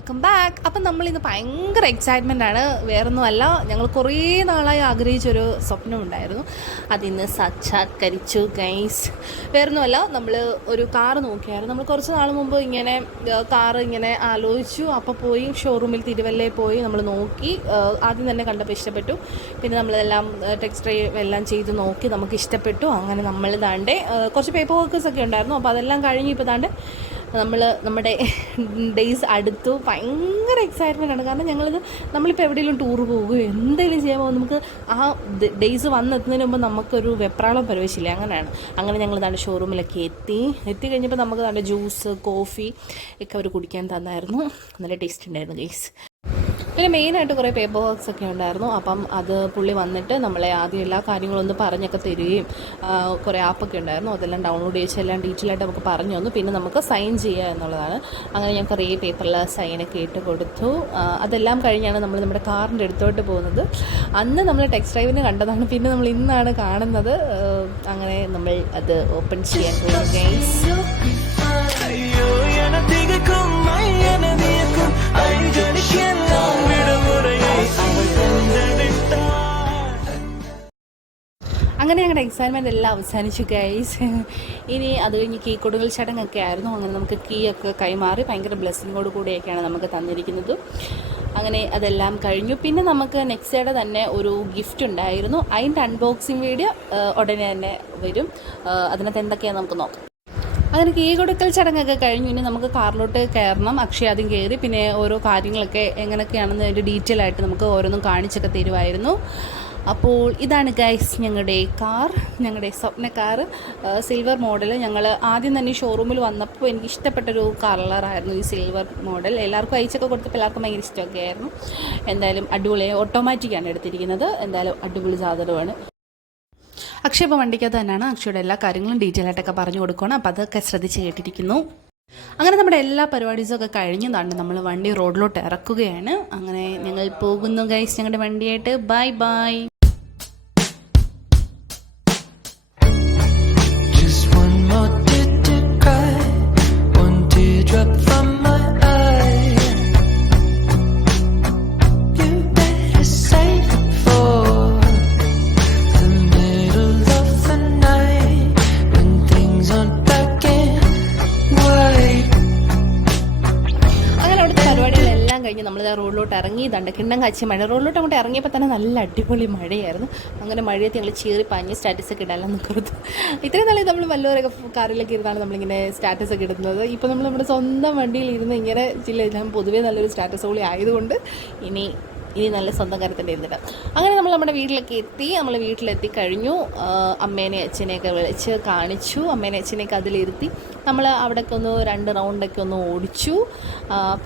Welcome back. അപ്പം നമ്മളിന്ന് ഭയങ്കര എക്സൈറ്റ്മെൻ്റ് ആണ്. വേറൊന്നുമല്ല, ഞങ്ങൾ കുറേ നാളായി ആഗ്രഹിച്ചൊരു സ്വപ്നമുണ്ടായിരുന്നു. അതിന്ന് സാക്ഷാത്കരിച്ചു ഗൈസ്. വേറൊന്നുമല്ല, നമ്മൾ ഒരു കാറ് നോക്കിയായിരുന്നു. നമ്മൾ കുറച്ച് നാൾ മുമ്പ് ഇങ്ങനെ കാറ് ഇങ്ങനെ ആലോചിച്ചു. അപ്പോൾ പോയി ഷോറൂമിൽ തിരുവല്ലയിൽ പോയി നമ്മൾ നോക്കി. ആദ്യം തന്നെ കണ്ടപ്പോൾ ഇഷ്ടപ്പെട്ടു. പിന്നെ നമ്മളെല്ലാം ടെക്സ്റ്റ് ഡ്രൈവ് എല്ലാം ചെയ്ത് നോക്കി, നമുക്ക് ഇഷ്ടപ്പെട്ടു. അങ്ങനെ നമ്മൾ താണ്ടെ കുറച്ച് പേപ്പർ വർക്കേഴ്സ് ഒക്കെ ഉണ്ടായിരുന്നു. അപ്പോൾ അതെല്ലാം കഴിഞ്ഞ് ഇപ്പോൾ താണ്ടെ നമ്മുടെ ഡേയ്സ് അടുത്തു. ഭയങ്കര എക്സൈറ്റ്മെൻ്റ് ആണ്. കാരണം നമ്മളിപ്പോൾ എവിടെയെങ്കിലും ടൂർ പോകുകയോ എന്തെങ്കിലും ചെയ്യുമ്പോൾ നമുക്ക് ആ ഡേയ്സ് വന്നെത്തുന്നതിന് മുമ്പ് നമുക്കൊരു വെപ്രാളം പരിവശില്ല. അങ്ങനെ ഞങ്ങൾ താണ്ട് ഷോറൂമിലൊക്കെ എത്തി കഴിഞ്ഞപ്പോൾ നമുക്ക് താണ്ട് ജ്യൂസ് കോഫി ഒക്കെ അവർ കുടിക്കാൻ തന്നായിരുന്നു. നല്ല ടേസ്റ്റ് ഉണ്ടായിരുന്നു ഗൈസ്. പിന്നെ മെയിനായിട്ട് കുറേ പേപ്പർ വർക്ക്സ് ഒക്കെ ഉണ്ടായിരുന്നു. അപ്പം അത് പുള്ളി വന്നിട്ട് നമ്മളെ ആദ്യം എല്ലാ കാര്യങ്ങളും ഒന്ന് പറഞ്ഞൊക്കെ തരികയും കുറേ ആപ്പൊക്കെ ഉണ്ടായിരുന്നു. അതെല്ലാം ഡൗൺലോഡ് ചെയ്ത് എല്ലാം ഡീറ്റെയിൽ ആയിട്ട് നമുക്ക് പറഞ്ഞു തന്നു. പിന്നെ നമുക്ക് സൈൻ ചെയ്യുക എന്നുള്ളതാണ്. അങ്ങനെ ഞാൻ കുറേ പേപ്പറിൽ സൈനൊക്കെ ഇട്ട് കൊടുത്തു. അതെല്ലാം കഴിഞ്ഞാണ് നമ്മൾ നമ്മുടെ കാറിൻ്റെ അടുത്തോട്ട് പോകുന്നത്. അന്ന് നമ്മൾ ടെക്സ്റ്റ് ഡ്രൈവിന് കണ്ടതാണ്. പിന്നെ നമ്മൾ ഇന്നാണ് കാണുന്നത്. അങ്ങനെ നമ്മൾ അത് ഓപ്പൺ ചെയ്യാൻ പോകുന്നു ഗൈസ്. അങ്ങനെ ഞങ്ങളുടെ എക്സൈറ്റ്മെൻ്റ് എല്ലാം അവസാനിച്ചു ഗൈസ്. ഇനി അത് കഴിഞ്ഞ് കീ കൊടുക്കൽ ചടങ്ങൊക്കെ ആയിരുന്നു. അങ്ങനെ നമുക്ക് കീ ഒക്കെ കൈമാറി ഭയങ്കര ബ്ലെസ്സിങ്ങോട് കൂടിയൊക്കെയാണ് നമുക്ക് തന്നിരിക്കുന്നത്. അങ്ങനെ അതെല്ലാം കഴിഞ്ഞു. പിന്നെ നമുക്ക് നെക്സ്റ്റ് ഡേയുടെ തന്നെ ഒരു ഗിഫ്റ്റ് ഉണ്ടായിരുന്നു. അതിൻ്റെ അൺബോക്സിങ് വീഡിയോ ഉടനെ തന്നെ വരും. അതിനകത്ത് എന്തൊക്കെയാണ് നമുക്ക് നോക്കാം. അതിന് കീ കൊടുക്കൽ ചടങ്ങൊക്കെ കഴിഞ്ഞു. ഇനി നമുക്ക് കാറിലോട്ട് കയറണം. അക്ഷയ ആദ്യം കയറി പിന്നെ ഓരോ കാര്യങ്ങളൊക്കെ എങ്ങനെയൊക്കെയാണെന്ന് അതിൻ്റെ ഡീറ്റെയിൽ ആയിട്ട് നമുക്ക് ഓരോന്നും കാണിച്ചൊക്കെ തരുമായിരുന്നു. അപ്പോൾ ഇതാണ് ഗൈസ് ഞങ്ങളുടെ കാർ, ഞങ്ങളുടെ സ്വപ്ന കാർ, സിൽവർ മോഡൽ. ഞങ്ങൾ ആദ്യം തന്നെ ഷോറൂമിൽ വന്നപ്പോൾ എനിക്ക് ഇഷ്ടപ്പെട്ടൊരു കളറായിരുന്നു ഈ സിൽവർ മോഡൽ. എല്ലാവർക്കും അയച്ചൊക്കെ കൊടുത്തപ്പോൾ എല്ലാവർക്കും ഭയങ്കര ഇഷ്ടമൊക്കെ ആയിരുന്നു. എന്തായാലും അടിപൊളി ഓട്ടോമാറ്റിക്കാണ് എടുത്തിരിക്കുന്നത്. എന്തായാലും അടിപൊളി സാധനമാണ്. അക്ഷയ ഇപ്പോൾ വണ്ടിക്കകത്ത് തന്നെയാണ്. അക്ഷയുടെ എല്ലാ കാര്യങ്ങളും ഡീറ്റെയിൽ ആയിട്ടൊക്കെ പറഞ്ഞു കൊടുക്കണം. അപ്പോൾ അതൊക്കെ ശ്രദ്ധിച്ച് കേട്ടിരിക്കുന്നു. അങ്ങനെ നമ്മുടെ എല്ലാ പരിപാടീസൊക്കെ കഴിഞ്ഞതാണ്. നമ്മൾ വണ്ടി റോഡിലോട്ട് ഇറക്കുകയാണ്. അങ്ങനെ ഞങ്ങൾ പോകുന്നു ഗൈസ് ഞങ്ങളുടെ വണ്ടിയായിട്ട്. Bye bye. കഴിഞ്ഞ് നമ്മൾ റോഡിലോട്ട് ഇറങ്ങിയതുണ്ട്. കിണ്ണം കാച്ചി മഴ. റോഡിലോട്ട് അങ്ങോട്ട് ഇറങ്ങിയപ്പോൾ തന്നെ നല്ല അടിപൊളി മഴയായിരുന്നു. അങ്ങനെ മഴയത്ത് ഞങ്ങൾ ചീറി പാഞ്ഞ് സ്റ്റാറ്റസൊക്കെ ഇടാൻ നിൽക്കരുത്. ഇത്രയും നാളെ നമ്മൾ വല്ലവരൊക്കെ കാറിലൊക്കെ ഇരുന്നാണ് നമ്മളിങ്ങനെ സ്റ്റാറ്റസൊക്കെ ഇടുന്നത്. ഇപ്പോൾ നമ്മൾ നമ്മുടെ സ്വന്തം വണ്ടിയിൽ ഇരുന്ന് ഇങ്ങനെ ഞാൻ പൊതുവേ നല്ലൊരു സ്റ്റാറ്റസ് കൂടി ആയതുകൊണ്ട് ഇനി നല്ല സ്വന്തം കാര്യത്തിൻ്റെ ഇരുന്നിട്ട്. അങ്ങനെ നമ്മൾ നമ്മുടെ വീട്ടിലൊക്കെ എത്തി. നമ്മൾ വീട്ടിലെത്തി കഴിഞ്ഞു. അമ്മേനെ അച്ഛനെയൊക്കെ വിളിച്ച് കാണിച്ചു. അമ്മേനെ അച്ഛനെയൊക്കെ അതിലിരുത്തി നമ്മൾ അവിടെയൊക്കെ ഒന്ന് 2 റൗണ്ടൊക്കെ ഒന്ന് ഓടിച്ചു.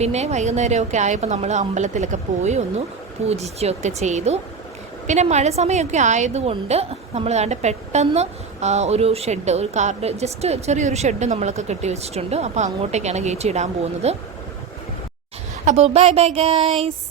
പിന്നെ വൈകുന്നേരമൊക്കെ ആയപ്പോൾ നമ്മൾ അമ്പലത്തിലൊക്കെ പോയി ഒന്ന് പൂജിച്ചൊക്കെ ചെയ്തു. പിന്നെ മഴ സമയമൊക്കെ ആയതുകൊണ്ട് നമ്മൾ ദാണ്ട് പെട്ടെന്ന് ഒരു ഷെഡ്, ഒരു കാറിൻ്റെ ജസ്റ്റ് ചെറിയൊരു ഷെഡ് നമ്മളൊക്കെ കെട്ടി വെച്ചിട്ടുണ്ട്. അപ്പോൾ അങ്ങോട്ടേക്കാണ് കയറ്റി ഇടാൻ പോകുന്നത്. അപ്പോൾ ബൈ ബൈ ഗൈസ്.